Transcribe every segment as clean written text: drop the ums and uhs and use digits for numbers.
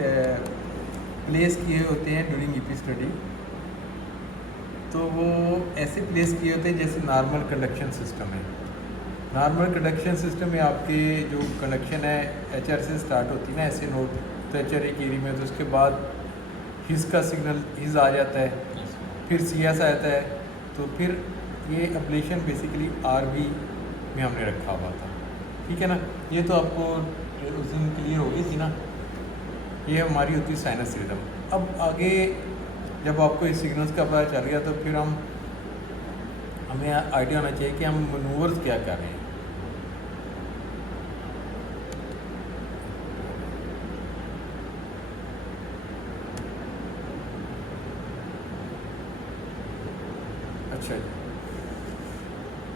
Place किए होते हैं ड्यूरिंग ईपी स्टडी, तो वो ऐसे प्लेस किए होते हैं जैसे नॉर्मल कंडक्शन सिस्टम है। नॉर्मल कंडक्शन सिस्टम में आपके जो कंडक्शन है HR से स्टार्ट होती है ना, ऐसे नोट तो HR की एरिया में, तो उसके बाद हिज का सिग्नल हिज आ जाता है, फिर CS आता है, तो फिर ये एप्लीकेशन बेसिकली RB में हमने रखा हुआ था। ठीक है ना, ये तो आपको उस दिन क्लियर हो गई थी ना। ये हमारी होती है साइनस रिदम। अब आगे जब आपको इस सिग्नल्स का पता चल गया तो फिर हमें आइडिया होना चाहिए कि हम मनूवर्स क्या कर रहे हैं।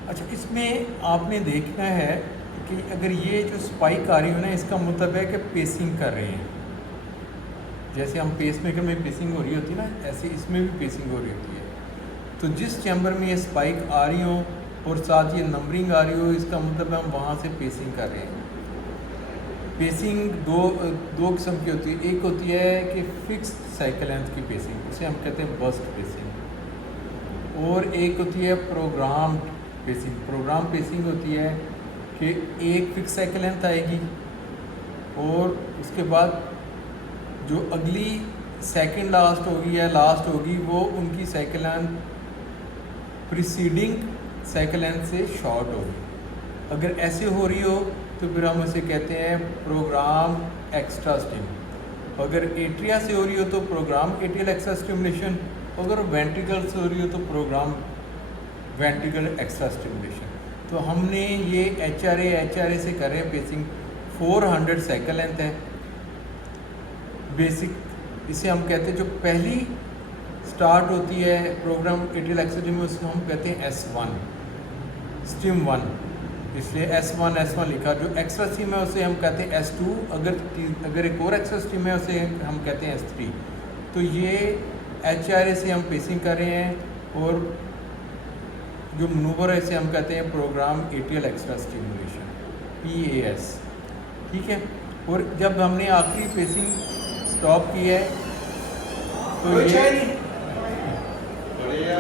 अच्छा, इसमें आपने देखना है कि अगर ये जो स्पाइक आ रही हो ना, इसका मतलब है कि पेसिंग कर रहे हैं। जैसे हम पेस मेकर में पेसिंग हो रही होती है ना, ऐसे इसमें भी पेसिंग हो रही होती है। तो जिस चैम्बर में ये स्पाइक आ रही हो और साथ ये नंबरिंग आ रही हो, इसका मतलब है हम वहाँ से पेसिंग कर रहे हैं। पेसिंग दो किस्म की होती है। एक होती है कि फिक्स साइकिल लेंथ की पेसिंग, उसे हम कहते हैं बर्स्ट पेसिंग। और एक होती है प्रोग्राम पेसिंग। प्रोग्राम पेसिंग होती है कि एक फिक्स साइकिल लेंथ आएगी और उसके बाद जो अगली सेकंड लास्ट होगी या लास्ट होगी वो उनकी cycle length preceding cycle length से शॉर्ट होगी। अगर ऐसे हो रही हो तो फिर हम उसे कहते हैं प्रोग्राम एक्स्ट्रा स्टिम। अगर एट्रिया से हो रही हो तो प्रोग्राम एट्रियल एक्स्ट्रा स्टिमुलेशन। अगर वेंट्रिकल से हो रही हो तो प्रोग्राम वेंट्रिकल एक्स्ट्रा स्टिमुलेशन। तो हमने ये HRA से कर रहे हैं पेसिंग। 400 साइकिल लेंथ है बेसिक, इसे हम कहते हैं जो पहली स्टार्ट होती है प्रोग्राम एट्रियल एक्स्ट्रा स्टिम में, उसको हम कहते हैं S1 स्टिम 1, इसलिए S1 लिखा। जो एक्स्ट्रा स्टिम है उसे हम कहते हैं S2। अगर एक और एक्स्ट्रा स्टिम है उसे हम कहते हैं S3। तो ये HRA से हम पेसिंग कर रहे हैं और जो मनूवर है इसे हम कहते हैं program atrial extra stimulation, PAS। ठीक है, और जब हमने आखिरी पेसिंग स्टॉप की है तो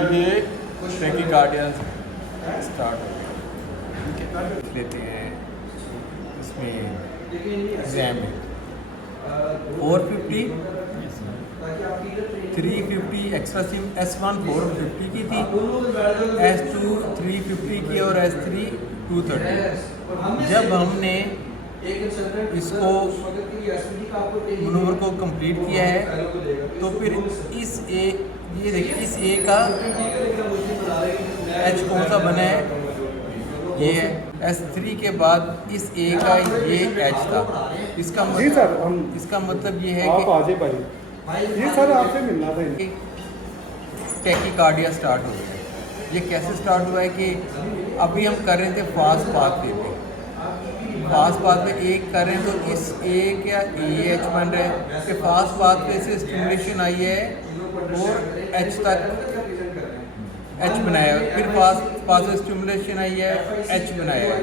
ये टैकीकार्डिया स्टार्ट हो गया। ठीक है, लेते हैं इसमें एग्जाम में 450 350 एक्स्ट्रा सिम। S1 450 की थी, S2 350 की और S3 230। जब हमने इसको मनूवर को कंप्लीट किया है तो फिर इस ये देखिए इस A का H कौन सा बना है, ये है। S3 के बाद इस A का ये H था। इसका मतलब ये है कि ये सर आपसे मिलना था। टैकीकार्डिया स्टार्ट हो गया है। ये कैसे स्टार्ट हुआ है कि अभी हम कर रहे थे फास्ट पाथवे पे। फास्ट पाथवे एक कर रहे हैं तो इस A क्या AH बन रहा है कि फास्ट पाथवे से स्टिमुलेशन आई है और H तक H बनाया है, फिर फास्ट से स्टिमुलेशन आई है H बनाया है।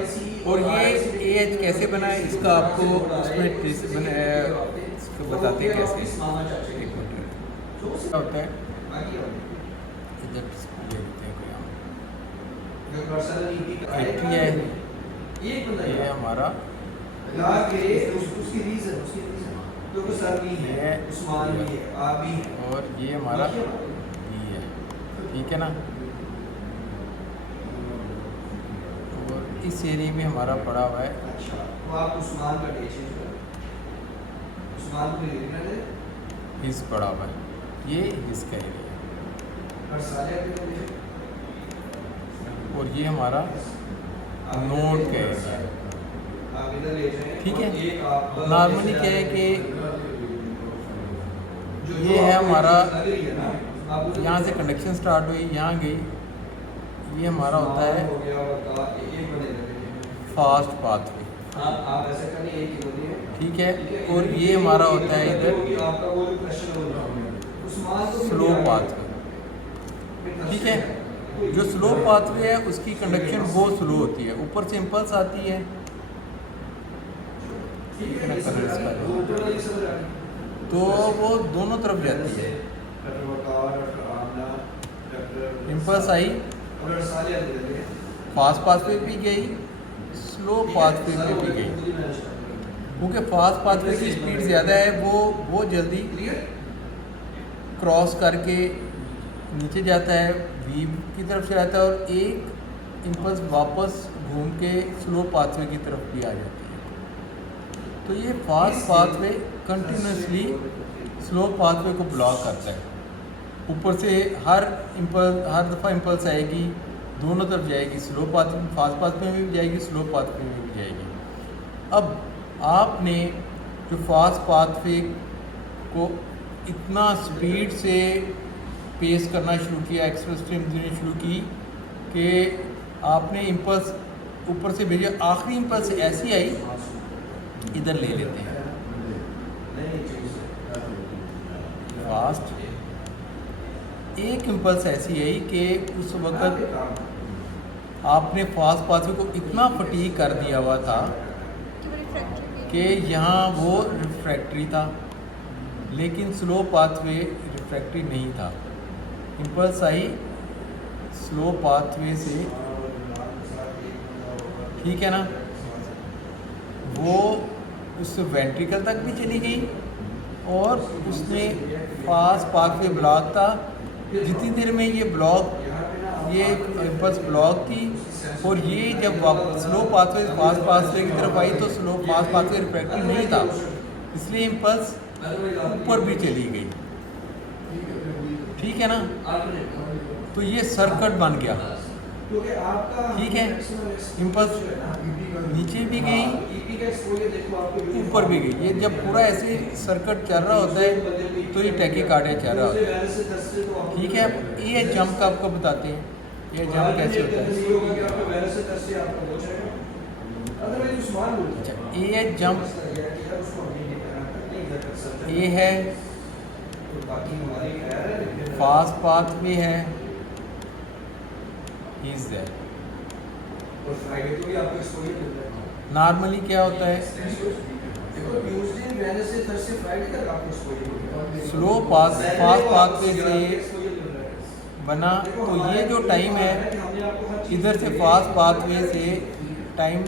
और ये AH कैसे बना है इसका आपको उसमें इसको बताते हैं कैसे। एक मिनट क्या होता है, इधर देखते हैं कोई ये हमारा और ये हमारा B है। ठीक है ना, और इस एरिया में हमारा पड़ा हुआ है हिज पड़ा हुआ है, ये हिज का एरिया और ये हमारा नोट का एरिया है। ठीक है, नॉर्मली क्या है कि ये है हमारा, यहाँ से कंडक्शन स्टार्ट हुई, यहाँ गई, ये हमारा होता है फास्ट पाथवे। ठीक है, और ये हमारा होता है इधर स्लो पाथवे। ठीक है, जो स्लो पाथवे है उसकी कंडक्शन बहुत स्लो होती है, ऊपर से इम्पल्स आती है। तो वो दोनों तरफ जाती है। इम्पल्स आई, फास्ट पाथवे भी गई, स्लो पाथवे पे भी गई। क्योंकि फास्ट पाथवे की स्पीड ज़्यादा है, वो जल्दी क्रॉस करके नीचे जाता है, वी की तरफ से आता है, और एक इम्पल्स वापस घूम के स्लो पाथवे की तरफ भी आ जाती है। तो ये fast pathway continuously slow pathway को ब्लॉक करता है। ऊपर से हर दफ़ा इम्पल्स आएगी, दोनों तरफ जाएगी, स्लो पाथ फास्ट पाथवे में भी जाएगी, स्लो पाथवे में भी जाएगी। अब आपने जो फास्ट पाथवे को इतना स्पीड से पेस करना शुरू किया, एक्स्ट्रा स्ट्रीम देनी शुरू की कि आपने इम्पल्स ऊपर से भेजा, आखिरी इम्पल्स ऐसी आई, इधर ले लेते हैं फास्ट। एक इम्पल्स ऐसी आई कि उस वक्त आपने फास्ट पाथवे को इतना फटीग कर दिया हुआ था कि यहाँ वो रिफ्रैक्टरी था, लेकिन स्लो पाथवे रिफ्रैक्टरी नहीं था। इम्पल्स आई स्लो पाथवे से, ठीक है ना, वो उस वेंट्रिकल तक भी चली गई और उसने फास्ट पाथवे ब्लॉक था। जितनी देर में ये इम्पल्स ब्लॉक थी, और ये जब स्लो पाथवे फास्ट पाथवे की तरफ आई तो स्लो फास्ट पाथवे रिफ्रैक्टरी नहीं था, इसलिए इम्पल्स ऊपर भी चली गई, ठीक है ना। तो ये सर्किट बन गया, ठीक है। इम्पल्स नीचे भी गई, ऊपर भी गई। ये जब पूरा ऐसे सर्किट चल रहा होता है तो ये टैकीकार्डिया चल रहा होता है, ठीक है। ये जंप का आपको बताते हैं, ये जंप कैसे होता है। अच्छा, ये जंप, ये है फास्ट पाथवे है, इज दैट। नॉर्मली क्या होता है, स्लो फास्ट पाथवे से बना, तो ये जो टाइम है इधर से फास्ट पाथवे से टाइम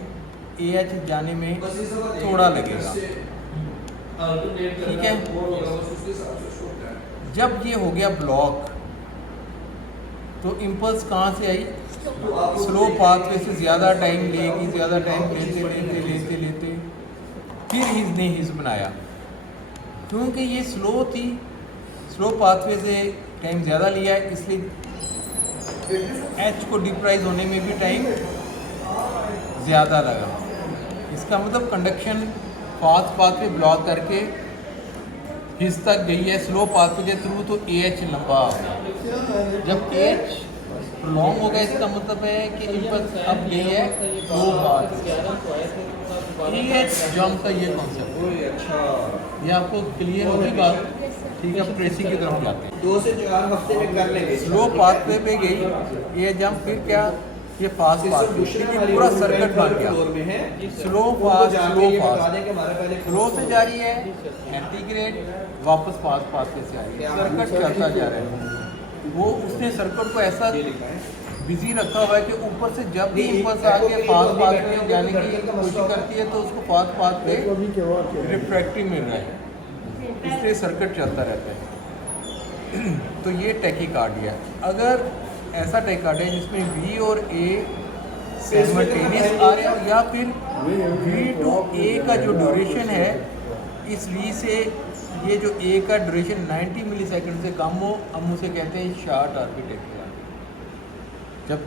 AH जाने में थोड़ा लगेगा, ठीक है। जब ये हो गया ब्लॉक तो इम्पल्स कहाँ से आई, स्लो पाथवे से ज़्यादा टाइम लेगी, ज़्यादा टाइम लेते फिर इसने हिज बनाया। क्योंकि ये स्लो थी, स्लो पाथवे से टाइम ज़्यादा लिया, इसलिए H को डिप्राइज होने में भी टाइम ज़्यादा लगा। इसका मतलब कंडक्शन फास्ट पाथवे ब्लॉक करके हिज तक गई है स्लो पाथवे के थ्रू, तो AH लंबा हो गया। जब AH लॉन्ग हो गया, इसका मतलब है कि इम्पल्स अब गई है स्लो पाथवे। AH जंप का ये कॉन्सेप्ट, ये आपको क्लियर होगी बात, ठीक है। ट्रेसिंग की तरफ जाते हैं, 2 से 4 हफ्ते में कर लेंगे। स्लो पाथवे पे गई ये जंप, फिर क्या, ये फास्ट पाथवे, पूरा सर्किट बन गया। स्लो फास्ट स्लो से जा रही है एंटीग्रेड, वापस फास्ट पाथवे से आ रही है, सर्किट चलता जा रहा है। वो उसने सर्किट को ऐसा बिजी रखा हुआ है कि ऊपर से जब भी इम्पल्स आके फास्ट पाथवे में जाने की कोशिश करती है तो उसको फास्ट पाथवे रिफ्रैक्टरी मिल रहा है, इसलिए सर्किट चलता रहता है। तो ये टैकीकार्डिया। अगर ऐसा टैकीकार्डिया जिसमें V और A साइमल्टेनियस आ रहे हो, या फिर V to A का जो ड्यूरेशन है, इस V से ये जो A का ड्यूरेशन 90 मिलीसेकंड से कम हो, हम उसे कहते हैं शॉर्ट आर्बी टैकीकार्डिया। जब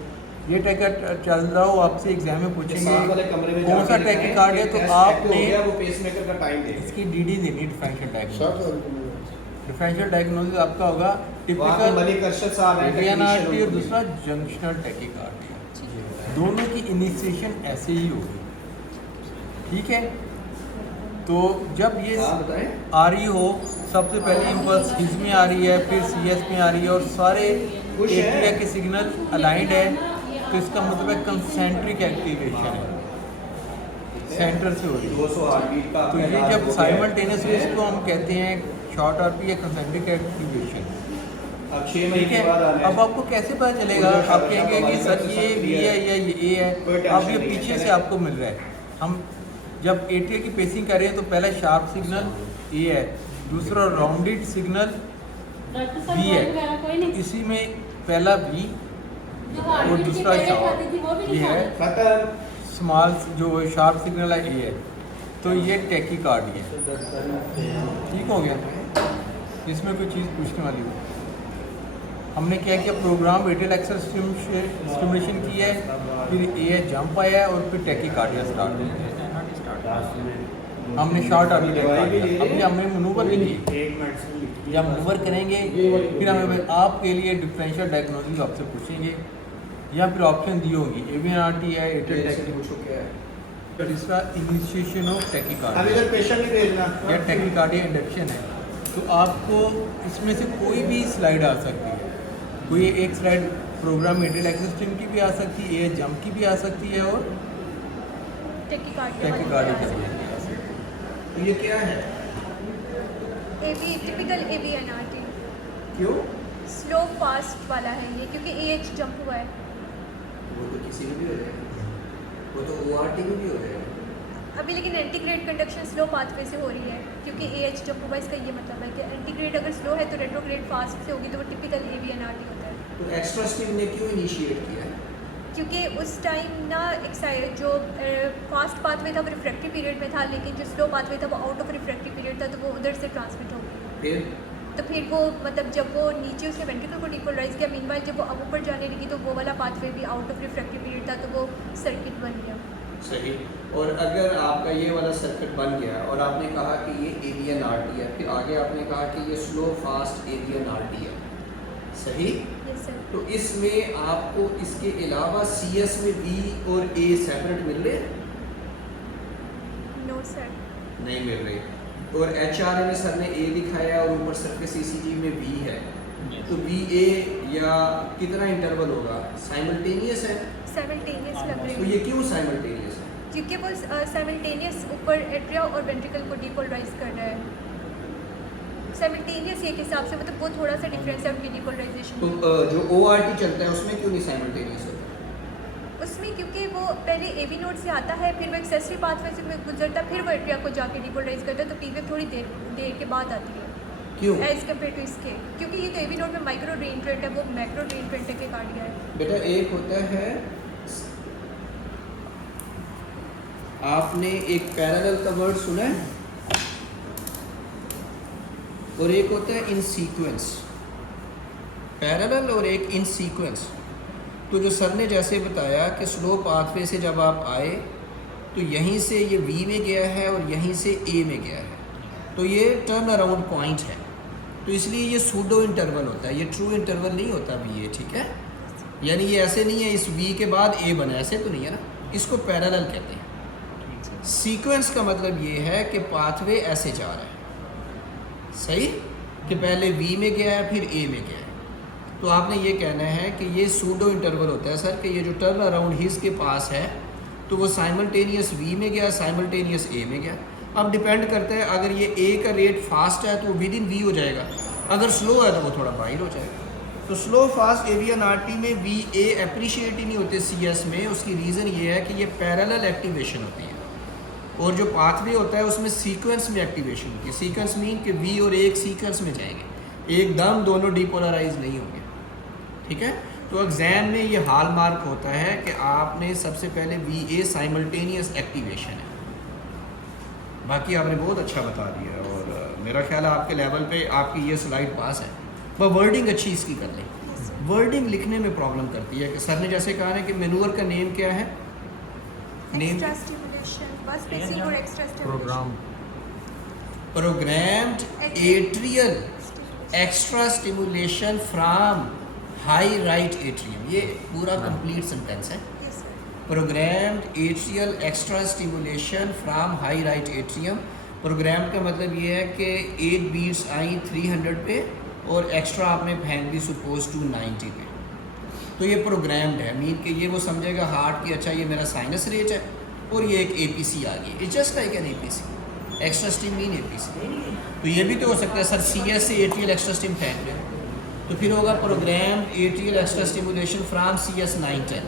ये टैकीकार्डिया चल रहा हो, आपसे एग्जाम में पूछेंगे कौन सा टैकीकार्डिया, तो आपने इसकी DD देनी, डिफरेंशियल डायग्नोसिस। डिफरेंशियल डायग्नोसिस आपका होगा टिपिकल ANRT और दूसरा जंक्शनल टैकीकार्डिया। दोनों की इनिशिएशन ऐसे ही होगी, ठीक है। तो जब ये आ रही हो, सबसे पहले इम्पल्स हिज में आ रही है, फिर CS में आ रही है, और सारे एट्रिया के सिग्नल अलाइंड है, तो इसका मतलब है कंसेंट्रिक एक्टिवेशन है, सेंटर से हो रही है। तो ये जब साइमल्टेनियस, इसको हम कहते हैं शॉर्ट आरपी या कंसेंट्रिक एक्टिवेशन। अब 6 ठीक महीने है, बाद आना अब आपको कैसे पता चलेगा? वो जो आप कहेंगे कि सर ये बी है या ये ए कोई है, टेंशन अब ये नहीं है, पीछे से चलें। आपको मिल रहा है। हम जब एटीए की पेसिंग कर रहे हैं तो पहला शार्प सिग्नल ए है, दूसरा राउंडेड सिग्नल बी है, तो इसी में पहला बी और दूसरा शार्प ये है, खत्म। स्मॉल जो शार्प सिग्नल है ए है, तो ये टैकीकार्डिया है। ठीक हो गया? इसमें कोई चीज़ पूछने वाली हो? हमने क्या किया, प्रोग्राम एटियल एक्सेस स्टिमुलेशन की है, फिर ए जंप आया है और फिर टैकीकार्डिया स्टार्ट है। हमने शॉर्ट अभी अभी हमने मनूवर नहीं की। जब मनूवर करेंगे फिर हमें आपके लिए डिफरेंशियल डायग्नोसिस आपसे पूछेंगे या फिर ऑप्शन दी होगी एवीएनआरटी है, एटियल टैकी, पूछो क्या है। तीसरा इनिशिएशन ऑफ अब टैकीकार्डिया इधर पेशेंट नहीं भेजना। या टैकीकार्डिया इंडक्शन है। तो आपको इसमें से कोई भी स्लाइड आ सकती है। कोई एक स्लाइड प्रोग्राम एटियल एक्सेस स्टिम की भी आ सकती है, ए जंप की भी आ सकती है और टैकीकार्डिया की भी आ सकती है। तो ये क्या है? एवी टिपिकल एवीएनआरटी क्यों? स्लो फास्ट वाला है ये, क्योंकि एएच जंप हुआ है। वो तो किसी में भी हो जाएगा, वो तो ओआरटी में भी हो जाएगा। अभी लेकिन एंटीग्रेड कंडक्शन स्लो पाथवे से हो रही है, क्योंकि एएच जंप हुआ। इसका ये मतलब है कि एंटीग्रेड अगर स्लो है तो रेट्रोग्रेड फास्ट से होगी, तो वो टिपिकल एवीएनआरटी होता है। तो एक्स्ट्रा स्टिम ने क्यों इनिशिएट किया? क्योंकि उस टाइम ना जो फास्ट पाथवे था वो रिफ्रैक्टिव पीरियड में था, लेकिन जो स्लो पाथवे था वो आउट ऑफ रिफ्रैक्टिव पीरियड था, तो वो उधर से ट्रांसमिट हो गई। फिर वो मतलब जब वो नीचे उसने वेंट्रिकल को डिपोलराइज किया, मीनवाइल जब वो अब ऊपर जाने लगी तो वो वाला पाथवे भी आउट ऑफ रिफ्रैक्टिव पीरियड था, तो वो सर्किट बन गया। सही। और अगर आपका ये वाला सर्किट बन गया और आपने कहा कि ये एवीएनआरटी है, फिर आगे आपने कहा कि ये स्लो फास्ट एवीएनआरटी है, सही? Yes sir. तो इसमें आपको इसके अलावा सीएस में बी और ए सेपरेट मिल रहे हैं? No sir. नहीं मिल रहे। और एचआरए में सर ने ए दिखाया और ऊपर सर्किट ईसीजी में बी है, तो बी ए या कितना इंटरवल होगा? साइमल्टेनियस है। साइमल्टेनियस लग तो रही ये है, क्यों साइमल्टेनियस है? क्योंकि वो साइमल्टेनियस ऊपर एट्रिया और वेंट्रिकल को डिपोलराइज कर रहा है। साइमल्टेनियस एक हिसाब से मतलब वो थोड़ा सा डिफरेंस है उनकी डिपोलराइजेशन। तो जो ओआरटी चलता है उसमें क्यों नहीं साइमल्टेनियस होता? उसमें क्योंकि वो पहले एवी नोड से आता है, फिर वो एक्सेसरी पाथवे से गुजरता है, फिर वो एट्रिया को जाके डिपोलराइज करता है, तो पीवे थोड़ी देर के बाद आती है क्यों? एज कम्पेयर टू इसके, क्योंकि ये तो एवी नोड में माइक्रो रीइंट्रेंट है, वो मैक्रो रीइंट्रेंट के कार्डिया है। बेटा एक होता है, आपने एक पैरेलल का वर्ड सुना है, और एक होता है इन सीक्वेंस। पैरेलल और एक इन सीक्वेंस। तो जो सर ने जैसे बताया कि स्लो पाथवे से जब आप आए तो यहीं से ये वी में गया है और यहीं से ए में गया है, तो ये टर्न अराउंड पॉइंट है, तो इसलिए ये सूडो इंटरवल होता है, ये ट्रू इंटरवल नहीं होता भी ये, ठीक है? यानी ये ऐसे नहीं है इस वी के बाद ए बना, ऐसे तो नहीं है ना, इसको पैरेलल कहते हैं। सीक्वेंस का मतलब ये है कि पाथवे ऐसे जा रहा है, सही, कि पहले वी में गया है फिर ए में गया है। तो आपने ये कहना है कि ये सूडो इंटरवल होता है सर, कि ये जो टर्न अराउंड हिज के पास है तो वो साइमल्टेनियस वी में गया, साइमल्टेनियस ए में गया। अब डिपेंड करता है, अगर ये ए का रेट फास्ट है तो वो विद इन वी हो जाएगा, अगर स्लो है तो वो थोड़ा बाहर हो जाएगा। तो स्लो फास्ट एवीएनआरटी में वी ए अप्रिशिएट ही नहीं होते सीएस में। उसकी रीज़न ये है कि ये पैरेलल एक्टिवेशन होती है, और जो पाथवे होता है उसमें सीक्वेंस में एक्टिवेशन होती है। सीक्वेंस मीन कि वी और ए एक सीक्वेंस में जाएंगे, एकदम दोनों डिपोलराइज नहीं होंगे, ठीक है? तो एग्ज़ाम में ये हाल मार्क होता है कि आपने सबसे पहले वी ए साइमल्टेनियस एक्टिवेशन है। बाकी आपने बहुत अच्छा बता दिया, और मेरा ख्याल है आपके लेवल पे आपकी ये स्लाइड पास है। वह वर्डिंग अच्छी इसकी कर लें। वर्डिंग लिखने में प्रॉब्लम करती है कि सर ने जैसे कहा है कि मैनूवर का नेम क्या है? नेम एक्स्ट्रा स्टिमुलेशन, बस पेसिंग और extra program programmed atrial extra stimulation from high right atrium. ये पूरा कंप्लीट सेंटेंस है। Programmed atrial extra stimulation from high right atrium. Program का मतलब ये है कि 8 बीट्स आई 300 पे और एक्स्ट्रा आपने फेंक दी सपोज टू 90 पे, तो ये प्रोग्राम्ड है। मीन कि ये वो समझेगा हार्ट की, अच्छा ये मेरा साइनस रेट है और ये एक एपीसी आ गई, it's just like an APC. Extra stim mean APC. तो ये भी तो हो सकता है सर CS से एट्रियल एक्स्ट्रा स्टिम फेंक दें, तो फिर होगा program atrial extra stimulation from CS 9-10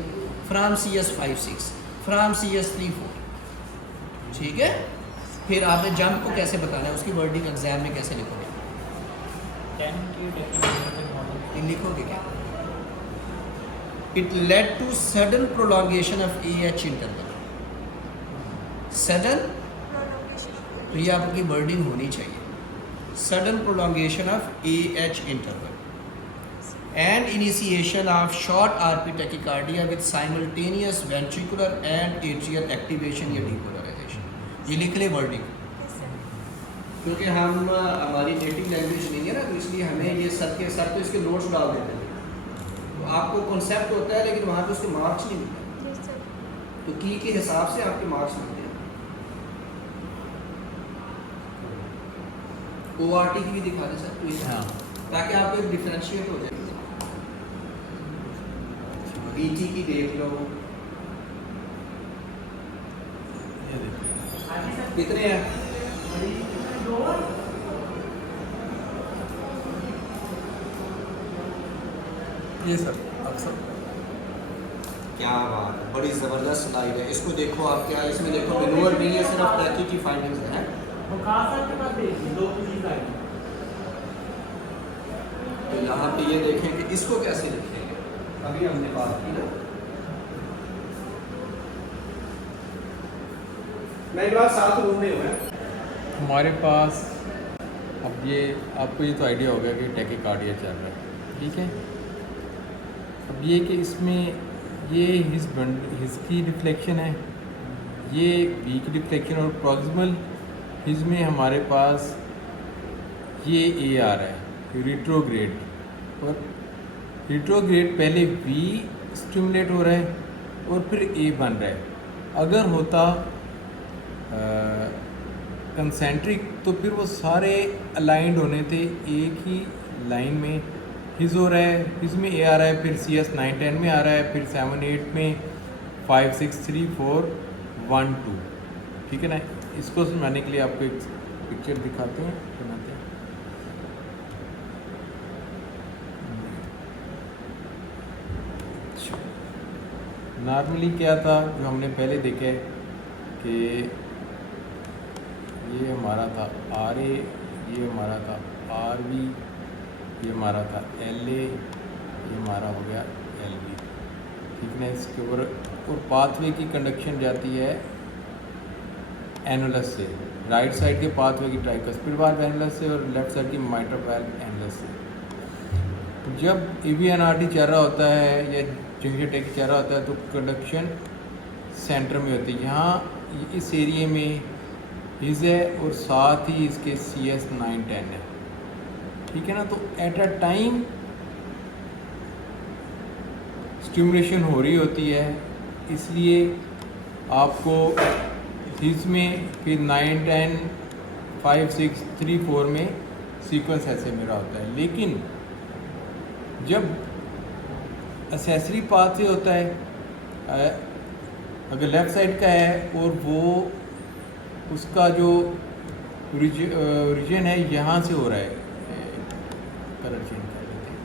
from CS 5-6 from CS 3-4। ठीक है, फिर आपने जंप को कैसे बताना है, उसकी वर्डिंग एग्जाम में कैसे लिखोगे? लिखोगे क्या? It led to sudden prolongation of AH interval. Sudden, तो ये आपकी वर्डिंग होनी चाहिए, sudden prolongation of AH interval and initiation of short RP tachycardia with simultaneous ventricular and atrial activation या डीपोलराइजेशन। ये लिख ले वर्डिंग, क्योंकि हम हमारी नेटिव लैंग्वेज नहीं है ना, तो इसलिए हमें ये सर के साथ तो इसके नोट्स डाल देते हैं, तो आपको कॉन्सेप्ट होता है लेकिन वहाँ पे उसके मार्क्स नहीं मिलते, तो की के हिसाब से आपके मार्क्स मिलते हैं। ORT की भी दिखा दें सर प्लीज, हाँ, ताकि आपको एक डिफरेंशिएट हो जाए। BT की देख लो, ये देखिए कितने हैं? ये सर अक्सर क्या बात है, बड़ी ज़बरदस्त स्लाइड है, इसको देखो आप, क्या इसमें देखो मैनुअल नहीं है, सिर्फ टैकी की फाइंडिंग्स हैं। तो यहाँ पे ये देखें कि इसको कैसे लिखेंगे, अभी हमने बात की ना। मैं एक बार 7 रूम में हुआ हमारे पास, अब ये आपको ये तो आइडिया होगा कि टैकिकार्डिया चल रहा है, ठीक है। अब ये कि इसमें ये हिज की डिफ्लेक्शन है, ये बी की डिफ्लेक्शन, और प्रॉक्सिमल हिज में हमारे पास ये ए आ रहा है रिट्रोग्रेड, और रिट्रोग्रेड पहले बी स्टिमुलेट हो रहा है और फिर ए बन रहा है। अगर होता कंसेंट्रिक तो फिर वो सारे अलाइंड होने थे, एक ही लाइन में हिज हो रहा है, इसमें ए आ रहा है, फिर CS 9-10 में आ रहा है, फिर 7-8 में 5-6-3-4 1-2, ठीक है ना। इसको समझाने के लिए आपको एक पिक्चर दिखाते हैं, बनाते हैं। नॉर्मली क्या था जो हमने पहले देखा है कि ये हमारा था RA, ये हमारा था RB, ये हमारा था LA, ये हमारा हो गया LB, ठीक है। इसके ऊपर और पाथवे की कंडक्शन जाती है एनुलस से, राइट साइड के पाथवे की ट्राइकस्पिड वाल्व एनुलस से और लेफ्ट साइड की माइट्रल वाल्व एनुलस से। जब EVNRT चल रहा होता है या जंक्शन टैकी चल रहा होता है तो कंडक्शन सेंटर में होती है, यहाँ इस एरिए में हिज है और साथ ही इसके CS 9-10 है, ठीक है ना। तो एट अ टाइम स्टिमुलेशन हो रही होती है, इसलिए आपको हिज में फिर 9-10 5-6-3-4 में सीक्वेंस ऐसे मेरा होता है। लेकिन जब एसेसरी पाथ से होता है, अगर लेफ़्ट साइड का है और वो उसका जो रीजन है यहाँ से हो रहा है, कलर चेंज कर लेते हैं,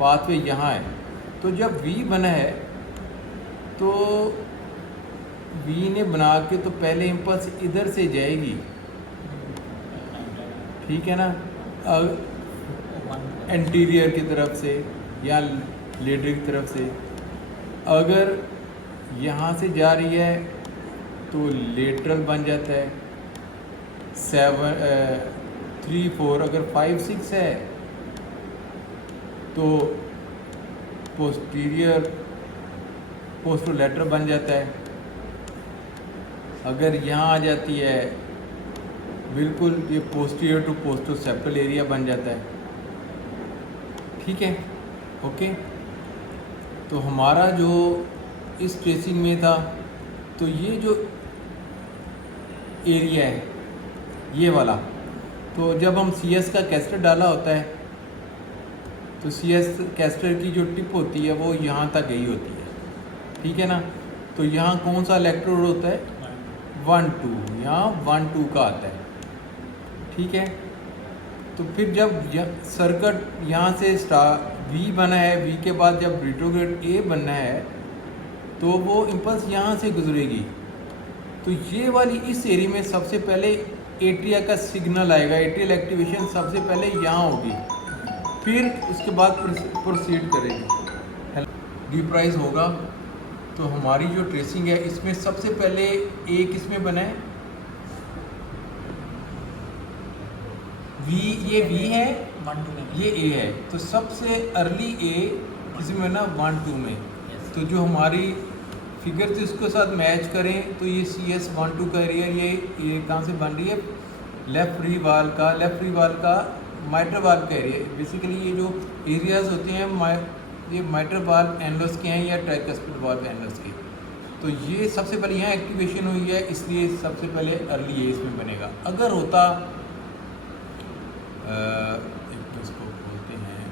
पाथवे यहाँ है, तो जब V बना है तो V ने बना के तो पहले इम्पल्स इधर से जाएगी, ठीक है ना, एंटीरियर की तरफ से या लेटर की तरफ से। अगर यहाँ से जा रही है तो लेटरल बन जाता है 7-3-4, अगर 5-6 है तो पोस्टीरियर पोस्टोलेटरल बन जाता है। अगर यहाँ आ जाती है बिल्कुल ये पोस्टीरियर टू पोस्टोसेप्टल एरिया बन जाता है, ठीक है, ओके। तो हमारा जो इस ट्रेसिंग में था, तो ये जो एरिया है ये वाला, तो जब हम CS का कैस्टर डाला होता है तो CS कैस्टर की जो टिप होती है वो यहाँ तक गई होती है, ठीक है ना। तो यहाँ कौन सा इलेक्ट्रोड होता है 1-2, यहाँ 1-2 का आता है, ठीक है। तो फिर जब सर्किट यहाँ से वी बना है, वी के बाद जब रिट्रोग्रेड ए बनना है तो वो इम्पल्स यहाँ से गुजरेगी। तो ये वाली इस एरिया में सबसे पहले एट्रिया का सिग्नल आएगा, एट्रियल एक्टिवेशन सबसे पहले यहाँ होगी, फिर उसके बाद प्रोसीड करेगी। डीप्राइज होगा तो हमारी जो ट्रेसिंग है इसमें सबसे पहले ए किसमें बना है, वी, ये वी है, 1 2 में ये ए है, तो सबसे अर्ली ए किसमें ना 1 2 में। तो जो हमारी फिगर थी उसके साथ मैच करें तो ये सी एस 1 2 का एरिया ये कहाँ से बन रही है, लेफ्ट री वाल का माइट्रल वाल्व का एरिया। बेसिकली ये जो एरियाज होते हैं ये माइट्रल वाल्व एनलस के हैं या ट्राइकस्पिड वाल्व एनलस के। तो ये सबसे पहले यहाँ एक्टिवेशन हुई है, इसलिए सबसे पहले अर्ली ए इसमें बनेगा। अगर होता एक तो इसको खोलते हैं,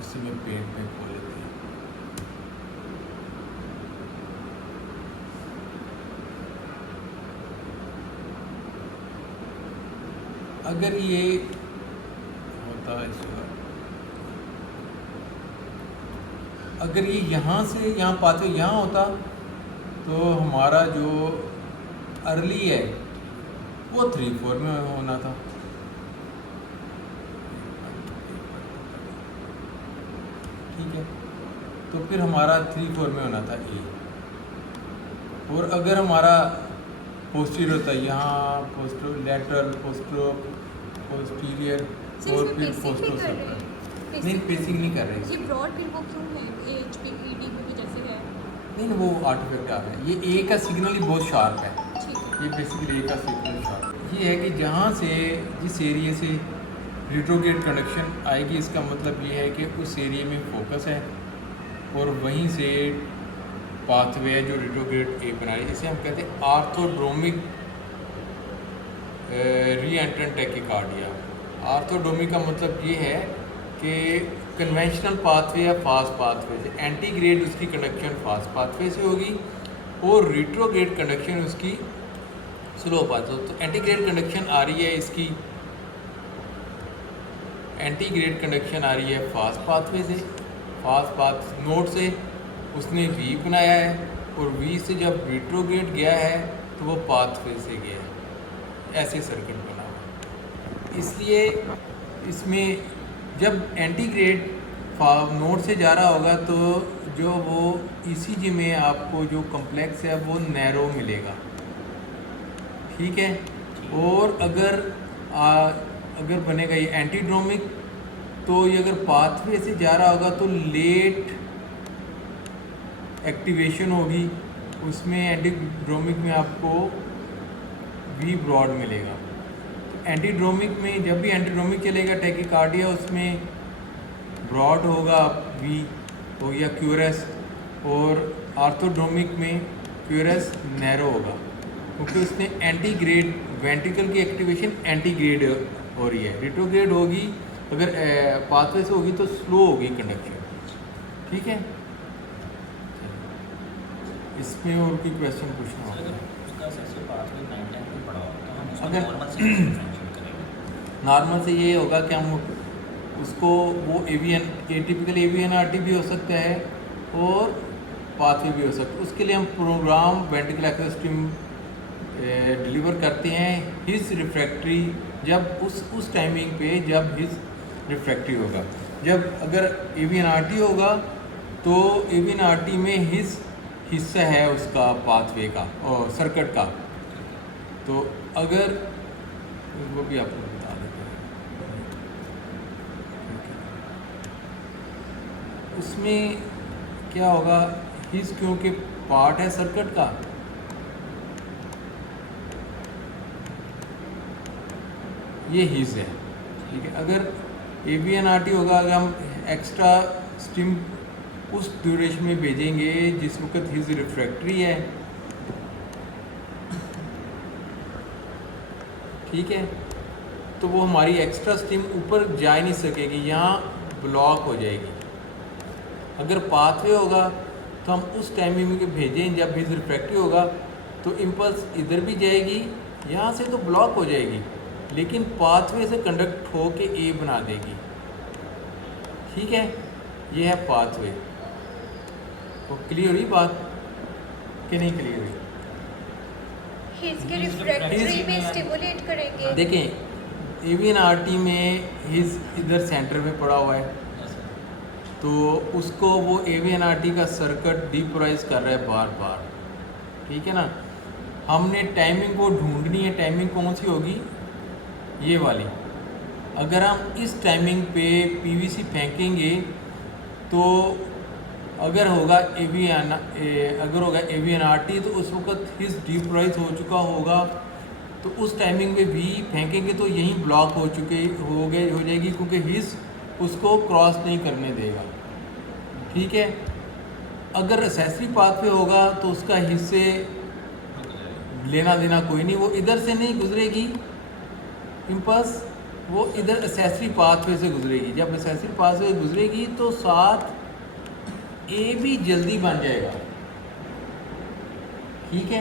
इसी में पेंट में खोल लेते हैं। अगर ये होता अगर ये यहाँ से यहाँ पाथवे यहाँ होता तो हमारा जो अर्ली है वो 3 4 में होना था। ठीक है, तो फिर हमारा 3 4 में होना था ए। और अगर हमारा पोस्टीरियर होता है यहाँ, पोस्टो लेटरल पोस्टीरियर और फिर पोस्टो सर्कल। नहीं, पेसिंग नहीं कर रहे, ये ब्रॉड फिर वो क्यों है, एचपीईडी की जैसे है? नहीं वो आर्टिफैक्ट आ रहा है। ये ए का सिग्नल ही बहुत शार्प है, ठीक है। ये बेसिकली ए का सिग्नल शार्प ये है कि जहाँ से जिस एरिया से रिट्रोग्रेड कंडक्शन आएगी, इसका मतलब ये है कि उस एरिया में फोकस है और वहीं से पाथवे है जो रिट्रोग्रेड ए बना रही है। इसे हम कहते हैं आर्थोड्रोमिक री एंट्रेंट टैकीकार्डिया। आर्थोड्रोमिक का मतलब ये है कि कन्वेंशनल पाथवे या फास्ट पाथवे से एंटीग्रेड उसकी कंडक्शन फास्ट पाथवे से होगी और रिट्रोग्रेड कंडक्शन उसकी स्लो पाथवे। तो एंटीग्रेड कंडक्शन आ रही है इसकी, एंटीग्रेड कंडक्शन आ रही है फास्ट पाथवे से, फास्ट पाथ नोड से उसने वी बनाया है और वी से जब रिट्रोग्रेड गया है तो वो पाथवे से गया है, ऐसे सर्किट बना हुआ। इसलिए इसमें जब एंटीग्रेड नोड से जा रहा होगा तो जो वो ईसीजी में आपको जो कॉम्प्लेक्स है वो नैरो मिलेगा। ठीक है, और अगर बनेगा ये एंटीड्रोमिक तो ये अगर पाथवे से जा रहा होगा तो लेट एक्टिवेशन होगी, उसमें एंटीड्रोमिक में आपको वी ब्रॉड मिलेगा। एंटीड्रोमिक में जब भी एंटीड्रोमिक चलेगा टैकीकार्डिया उसमें ब्रॉड होगा वी हो गया क्यूरस, और आर्थोड्रोमिक में क्यूरस नैरो होगा क्योंकि उसने एंटीग्रेड वेंट्रिकल की एक्टिवेशन एंटीग्रेड हो रही है। रिट्रोग्रेड होगी अगर पाथवे से होगी तो स्लो होगी कंडक्शन। ठीक है, इसमें और कोई क्वेश्चन पूछना होगा? अगर नॉर्मल से ये होगा कि हम उसको वो टिपिकल AVNRT भी हो सकता है और पाथवे भी हो सकता है। उसके लिए हम program ventricle access stream deliver करते हैं हिज रिफ्रैक्टरी, जब उस टाइमिंग पे जब हिज रिफ्रैक्टरी होगा। जब अगर AVNRT होगा तो AVNRT में हिज हिस्सा है उसका पाथवे का और सर्किट का, तो अगर वो भी आपको बता देते हैं। उसमें क्या होगा, हिज क्योंकि पार्ट है सर्किट का, ये हिज है। ठीक है, अगर AVNRT होगा, अगर हम एक्स्ट्रा स्ट्रीम उस ड्यूरेशन में भेजेंगे जिस वक्त हिज रिफ्रैक्टरी है, ठीक है, तो वो हमारी एक्स्ट्रा स्ट्रीम ऊपर जा ही नहीं सकेगी, यहाँ ब्लॉक हो जाएगी। अगर पाथवे होगा तो हम उस टाइमिंग में भेजें जब हिज रिफ्रैक्टरी होगा तो इम्पल्स इधर भी जाएगी, यहाँ से तो ब्लॉक हो जाएगी लेकिन पाथवे से कंडक्ट हो के ए बना देगी। ठीक है, ये है पाथवे। तो क्लियर हुई बात कि नहीं क्लियर हुई? इसके रिफ्रैक्टरी में स्टिमुलेट करेंगे। देखें एवियन आरटी में हिज इधर सेंटर में पड़ा हुआ है, तो उसको वो एवियन आरटी का सर्किट डीपोलराइज कर रहा है बार बार। ठीक है ना, हमने टाइमिंग को ढूंढनी है। टाइमिंग कौन सी होगी? ये वाली। अगर हम इस टाइमिंग पे पीवीसी फेंकेंगे तो अगर होगा एवियन आरटी तो उस वक्त हिज डीपोलराइज हो चुका होगा, तो उस टाइमिंग में भी फेंकेंगे तो यहीं ब्लॉक हो जाएगी, क्योंकि हिज उसको क्रॉस नहीं करने देगा। ठीक है, अगर एसेसरी पाथ पे होगा तो उसका हिस्से लेना देना कोई नहीं, वो इधर से नहीं गुजरेगी इम्पल्स, वो इधर एसेसरी पाथवे से गुजरेगी। जब एसेसरी पाथवे से गुजरेगी तो साथ ए भी जल्दी बन जाएगा। ठीक है,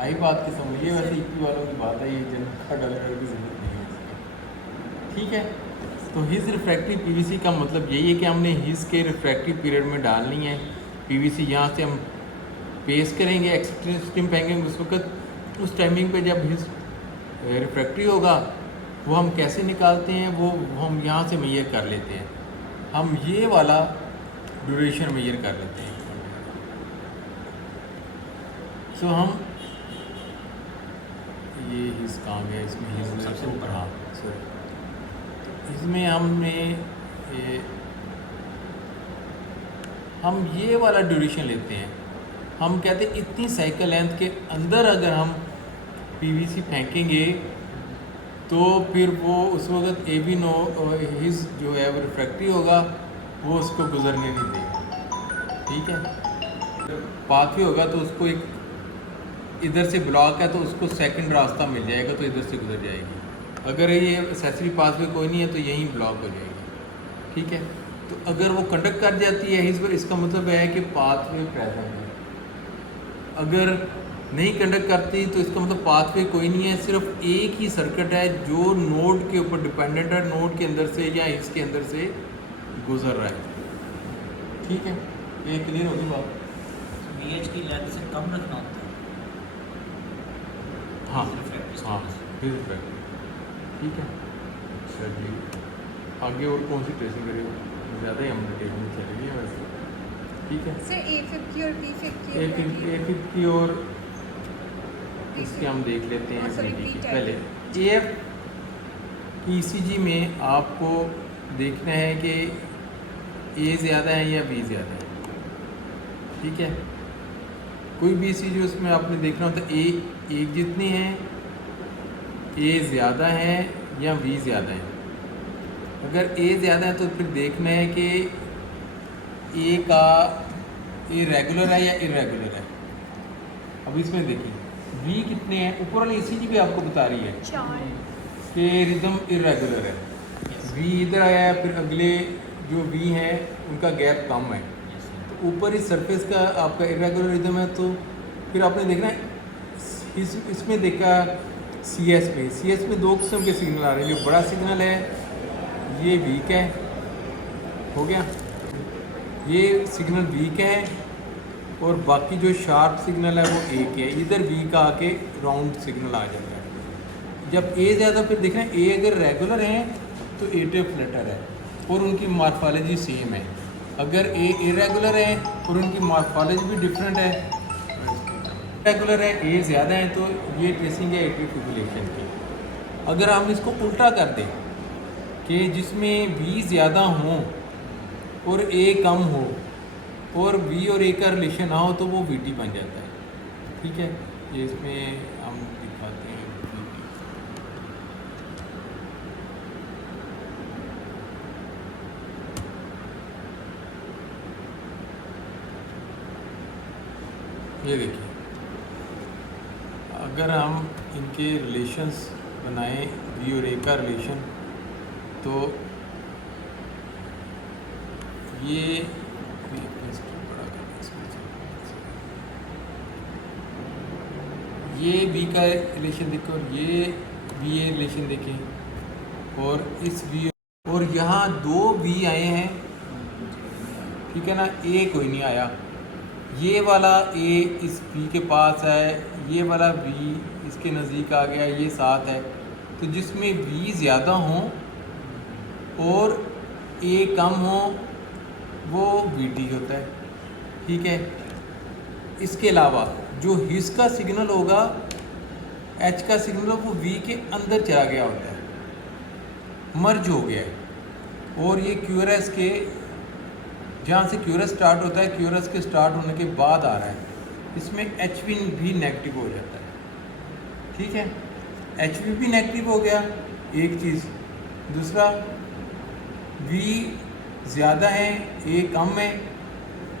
आई बात की समझिए। वैसे ईपी वालों की बात है, ये जिनका डलर की जरूरत नहीं है इसकी। ठीक है, तो हिज रिफ्रैक्टिव पीवीसी का मतलब यही है कि हमने हिज के रिफ्रैक्टिव पीरियड में डालनी है पीवीसी। यहाँ से हम पेस्ट करेंगे, एक्सट्रीम फेंकेंगे उस वक्त, उस टाइमिंग पे जब हिज रिफ्रैक्टिव होगा। वो हम कैसे निकालते हैं, वो हम यहाँ से मेजर कर लेते हैं। हम ये वाला ड्यूरेशन मेजर कर लेते हैं। सो हम ये हिज काम है, इसमें हिज सबसे ऊपर। हाँ सॉरी, इसमें हम ये वाला ड्यूरेशन लेते हैं। हम कहते हैं इतनी साइकिल लेंथ के अंदर अगर हम पीवीसी फेंकेंगे तो फिर वो उस वक्त ए बी नो हिज जो है वो रिफ्रैक्टिव होगा, वो उसको गुजरने नहीं देगा। ठीक है, पाथवे होगा तो उसको एक इधर से ब्लॉक है तो उसको सेकंड रास्ता मिल जाएगा, तो इधर से गुजर जाएगी। अगर ये एसेसरी पाथवे कोई नहीं है तो यहीं ब्लॉक हो जाएगी। ठीक है, तो अगर वो कंडक्ट कर जाती है हिज पर, इसका मतलब है कि पाथवे प्रेजेंट है। अगर नहीं कंडक्ट करती तो इसका मतलब पाथवे कोई नहीं है, सिर्फ एक ही सर्किट है जो नोड के ऊपर डिपेंडेंट है, नोड के अंदर से या इसके अंदर से गुजर रहा है। ठीक है, ये क्लियर होगी बात? VH की लेंथ से कम रखना होता है। हाँ रिफ्रैक्टिव हाँ, फिर रिफ्रैक्टिव। ठीक है, चलिए आगे और कौन सी ट्रेसिंग करेगा? ज़्यादा ही हमने ट्रेसिंग चलेगी वैसे। ठीक है, सर A50 और B50 A50 और इसके हम देख लेते हैं। पहले AF ECG में आपको देखना है कि A ज़्यादा है या B ज़्यादा है। ठीक है, कोई भी ECG उसमें आपने देखना होता है A एक जितनी है, A ज़्यादा है या B ज़्यादा है। अगर A ज़्यादा है तो फिर देखना है कि A का A रेगुलर है या इरेगुलर है। अब इसमें देखिए V कितने हैं, ऊपर वाली ECG भी आपको बता रही है 4 कि रिदम इरेगुलर है। V इधर आया है, फिर अगले जो V हैं उनका गैप कम है, तो ऊपर इस सरफेस का आपका इरेगुलर रिदम है। तो फिर आपने देखना है इसमें देखा CS में दो किस्म के सिग्नल आ रहे हैं। जो बड़ा सिग्नल है ये वीक है, हो गया, ये सिग्नल वीक है, और बाकी जो शार्प सिग्नल है वो एक है। इधर बी का आके राउंड सिग्नल आ जाता है। जब ए ज़्यादा, फिर देखना ए अगर रेगुलर है तो एटिव फ्लटर है और उनकी मॉर्फोलॉजी सेम है। अगर ए इरेगुलर है और उनकी मॉर्फोलॉजी भी डिफरेंट है, रेगुलर है ए ज़्यादा है, तो ये ट्रेसिंग है एट्रियल फिब्रिलेशन की। अगर हम इसको उल्टा कर दें कि जिसमें बी ज़्यादा हो और ए कम हो और V और A का रिलेशन ना हो तो वो VT बन जाता है। ठीक है, ये इसमें हम दिखाते हैं VT। ये देखिए, अगर हम इनके रिलेशंस बनाएं V और A का रिलेशन, तो ये बी का रिलेशन देखें और ये बी ए रिलेशन देखें और इस बी और यहाँ दो बी आए हैं, ठीक है ना, ए कोई नहीं आया। ये वाला ए इस बी के पास है, ये वाला बी इसके नज़दीक आ गया, ये साथ है। तो जिसमें बी ज़्यादा हों और ए कम हो वो बी टी होता है, ठीक है। इसके अलावा जो हिस का सिग्नल होगा, एच का सिग्नल वो वी के अंदर चला गया होता है, मर्ज हो गया है। और ये क्यूरस के जहाँ से क्यूरस स्टार्ट होता है, क्यूरस के स्टार्ट होने के बाद आ रहा है, इसमें एच भी नेगेटिव हो जाता है, ठीक है। एच भी नेगेटिव हो गया एक चीज़। दूसरा वी ज़्यादा है, ए कम है।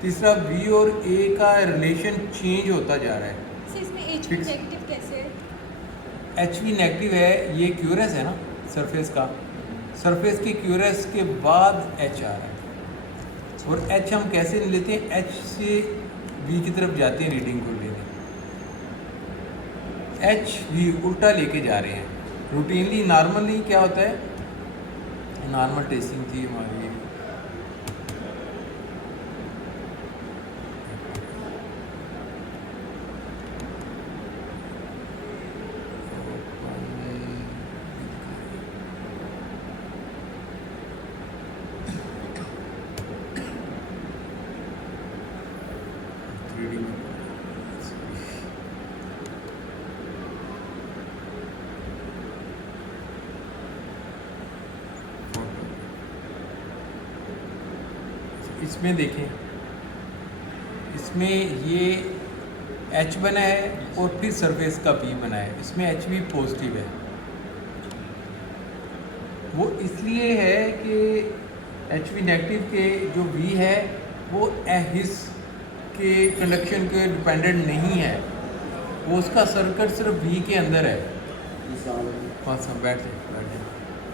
तीसरा बी और ए का रिलेशन चेंज होता जा रहा है। सर इसमें एच भी नेगेटिव कैसे है? एच भी नेगेटिव है, ये क्यूरस है ना सरफेस का, सरफेस के क्यूरस के बाद एच आ रहा है। और एच हम कैसे लेते हैं, एच से बी की तरफ जाते हैं रीडिंग को लेने, एच भी उल्टा लेके जा रहे हैं। रूटीनली नॉर्मली क्या होता है, नॉर्मल टेस्टिंग थी हमारी, इसमें देखें, इसमें ये एच बना है और फिर सरफेस का बी बना है, इसमें एच भी पॉजिटिव है। वो इसलिए है कि एच बी नेगेटिव के जो बी है वो हिस के कंडक्शन के डिपेंडेंट नहीं है, वो उसका सर्किट सिर्फ बी के अंदर है। हाँ बैठ जाए,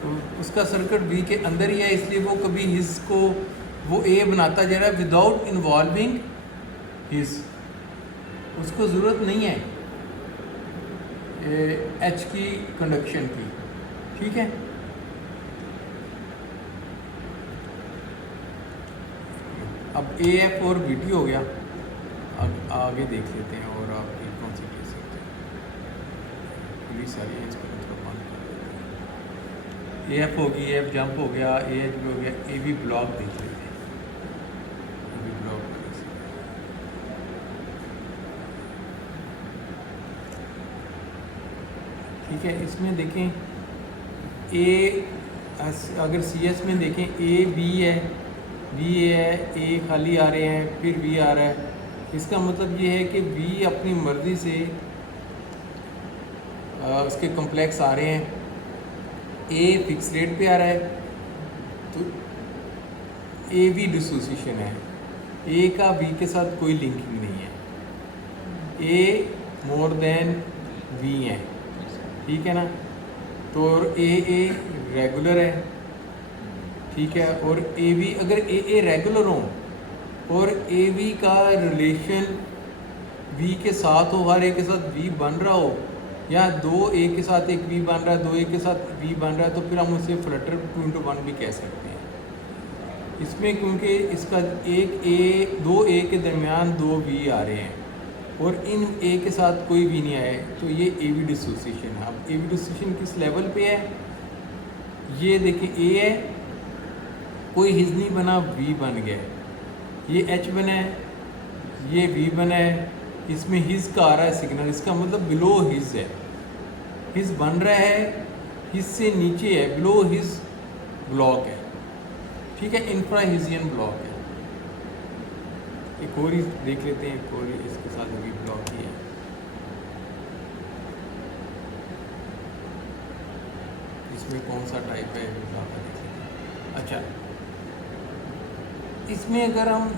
तो उसका सर्किट बी के अंदर ही है, इसलिए वो कभी हिस को वो ए बनाता जा रहा है विदाउट इन्वॉल्विंग हिस, उसको ज़रूरत नहीं है एच की कंडक्शन की, ठीक है। अब ए एफ और बी टी हो गया, अब आगे देख लेते हैं। और आप कौन सी देख सकते हैं, पुलिस सारी है, इसको थोड़ा बंद कर देते हैं। ए एफ होगी, ए एफ जंप हो गया, ए एच भी हो गया, ए बी ब्लॉक देख लेते हैं। ठीक है, इसमें देखें ए अगर सी एस में देखें ए बी है, बी ए है, ए खाली आ रहे हैं, फिर बी आ रहा है। इसका मतलब ये है कि बी अपनी मर्ज़ी से उसके कॉम्प्लेक्स आ रहे हैं, ए फिक्स रेट पे आ रहा है, तो ए बी डिसोसिएशन है, ए का बी के साथ कोई लिंकिंग नहीं है, ए मोर देन बी है, ठीक है ना। तो ए रेगुलर है, ठीक है। और ए बी अगर ए रेगुलर हो और ए बी का रिलेशन बी के साथ हो, हर ए के साथ बी बन रहा हो, या दो ए के साथ एक बी बन रहा है, दो ए के साथ बी बन रहा है, तो फिर हम उसे फ्लटर 2:1 भी कह सकते हैं इसमें, क्योंकि इसका एक ए दो ए के दरमियान दो बी आ रहे हैं और इन ए के साथ कोई भी नहीं आए, तो ये ए बी डिसोसिएशन है। अब ए बी डिसोसिएशन किस लेवल पे है, ये देखिए ए है, कोई हिज नहीं बना, बी बन गया, ये एच बना है, ये बी बना है, इसमें हिज का आ रहा है सिग्नल, इसका मतलब बिलो हिज है, हिज बन रहा है, हिज से नीचे है, बिलो हिज ब्लॉक है, ठीक है, इंफ्रा हिजियन ब्लॉक है। एक और ही देख लेते हैं, एक और इसके साथ भी ब्लॉक ही है। इसमें कौन सा टाइप है देख लेते हैं। अच्छा, इसमें अगर हम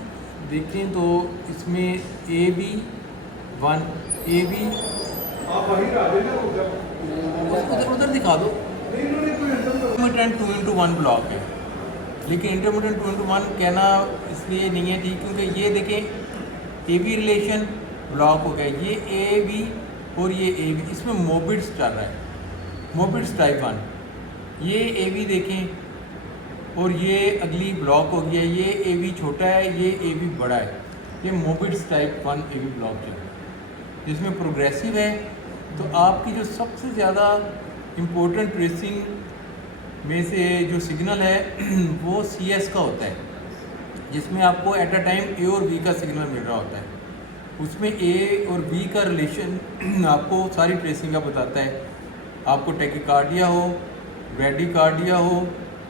देखें तो इसमें ए बी 1 ए बी उधर दिखा दो, इंटरमीडिएट 2:1 ब्लॉक है, लेकिन इंटरमीडिएट 2:1 कहना इसलिए नहीं है ठीक, क्योंकि ये देखें ए बी रिलेशन ब्लॉक हो गया, ये ए बी और ये ए वी, इसमें मोबिट्स चल रहा है, मोबिट्स टाइप 1, ये ए वी देखें और ये अगली ब्लॉक हो गया, ये ए वी छोटा है, ये ए वी बड़ा है, ये Mobitz type 1 A V block चल रहा है जिसमें प्रोग्रेसिव है। तो आपकी जो सबसे ज़्यादा इम्पोर्टेंट ट्रेसिंग में से जो सिग्नल है वो सी एस का होता है, जिसमें आपको एट अ टाइम ए और बी का सिग्नल मिल रहा होता है। उसमें ए और बी का रिलेशन आपको सारी ट्रेसिंग का बताता है। आपको टैकीकार्डिया हो, ब्रैडीकार्डिया हो,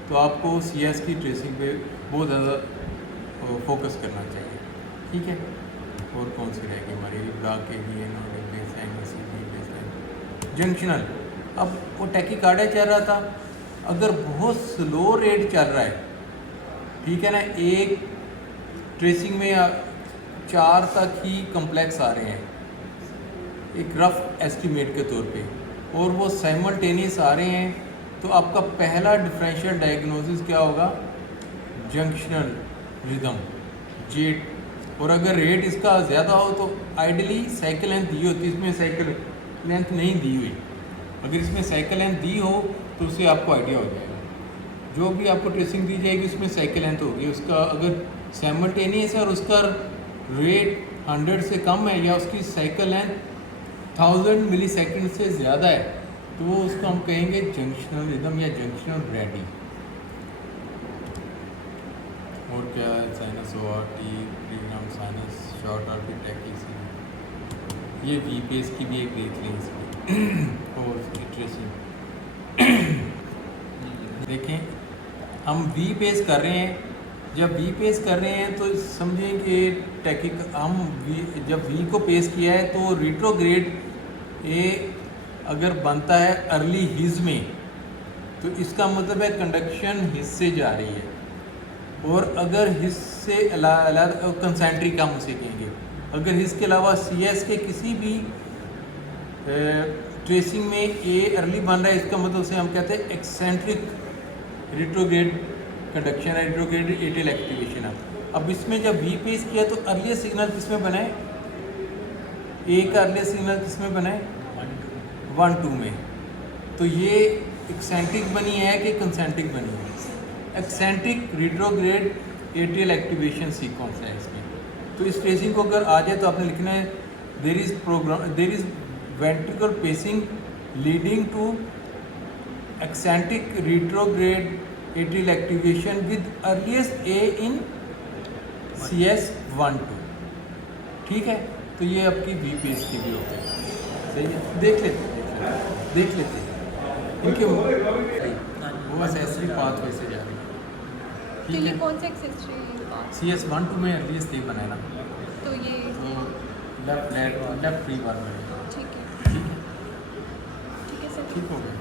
तो आपको सी एस की ट्रेसिंग पे बहुत ज़्यादा फोकस करना चाहिए, ठीक है। और कौन सी रहेगी हमारी ब्लॉक के भी जंक्शनल। अब वो टैकीकार्डिया चल रहा था, अगर बहुत स्लो रेट चल रहा है, ठीक है ना, एक ट्रेसिंग में 4 तक ही कम्प्लेक्स आ रहे हैं एक रफ एस्टिमेट के तौर पे, और वो साइमल्टेनियस आ रहे हैं, तो आपका पहला डिफरेंशियल डायग्नोसिस क्या होगा? Junctional rhythm, jet. और अगर रेट इसका ज़्यादा हो तो आइडियली साइकिल लेंथ दी होती है, इसमें साइकिल लेंथ नहीं दी हुई। अगर इसमें साइकिल लेंथ दी हो तो उससे आपको आइडिया हो जाएगा। जो भी आपको ट्रेसिंग दी जाएगी उसमें साइकिल लेंथ होगी, उसका अगर साइमल्टेनियस है और उसका रेट 100 से कम है या उसकी साइकिल लेंथ 1000 मिली सेकेंड से ज़्यादा है, तो वो उसको हम कहेंगे जंक्शनल रिदम या जंक्शनल ब्रैडी। और क्या है? साइनस ओआरटी, प्रीग्राम साइनस, शॉर्ट आरटी टैकीसी, ये वी पेस की भी एक देख लें इसकी और उसकी ट्रेसिंग देखें। हम वी पेस कर रहे हैं, जब वी पेस कर रहे हैं तो समझें कि टैकिक हम जब वी को पेस किया है तो रिट्रोग्रेड ए अगर बनता है अर्ली हिज में, तो इसका मतलब है कंडक्शन हिज से जा रही है। और अगर हिज से अलावा कंसेंट्रिक हम उसे कहेंगे, अगर हिज के अलावा सी एस के किसी भी ट्रेसिंग में ए अर्ली बन रहा है, इसका मतलब उसे हम कहते हैं एक्सेंट्रिक रिट्रोग्रेड कंडक्शन है, रिट्रोग्रेड एटियल एक्टिवेशन है। अब इसमें जब वी पेस किया तो अर्लीस्ट सिग्नल किसमें बना है? ए का अर्लीस्ट सिग्नल किसमें बना है? 1-2 में। तो ये एक्सेंट्रिक बनी है कि कंसेंट्रिक बनी है? Eccentric retrograde atrial activation sequence है इसमें। तो इस ट्रेसिंग को अगर आ जाए तो आपने लिखना है there is ventricle pacing leading to eccentric retrograde atrial activation with earliest A in CS 1-2, ठीक है। तो ये आपकी वी पेस की भी होता है, सही है। देख लेते हैं इनके वो एसेसरी पाथवे से जा रही है, तो ठीक ये है। कौन सा एक्सेसरी बात? CS 1-2 में अर्लीस्ट ये बनाना, तो ये तो लेफ्ट फ्री बार में, ठीक है, ठीक है, ठीक है सर। ठीक हो गया।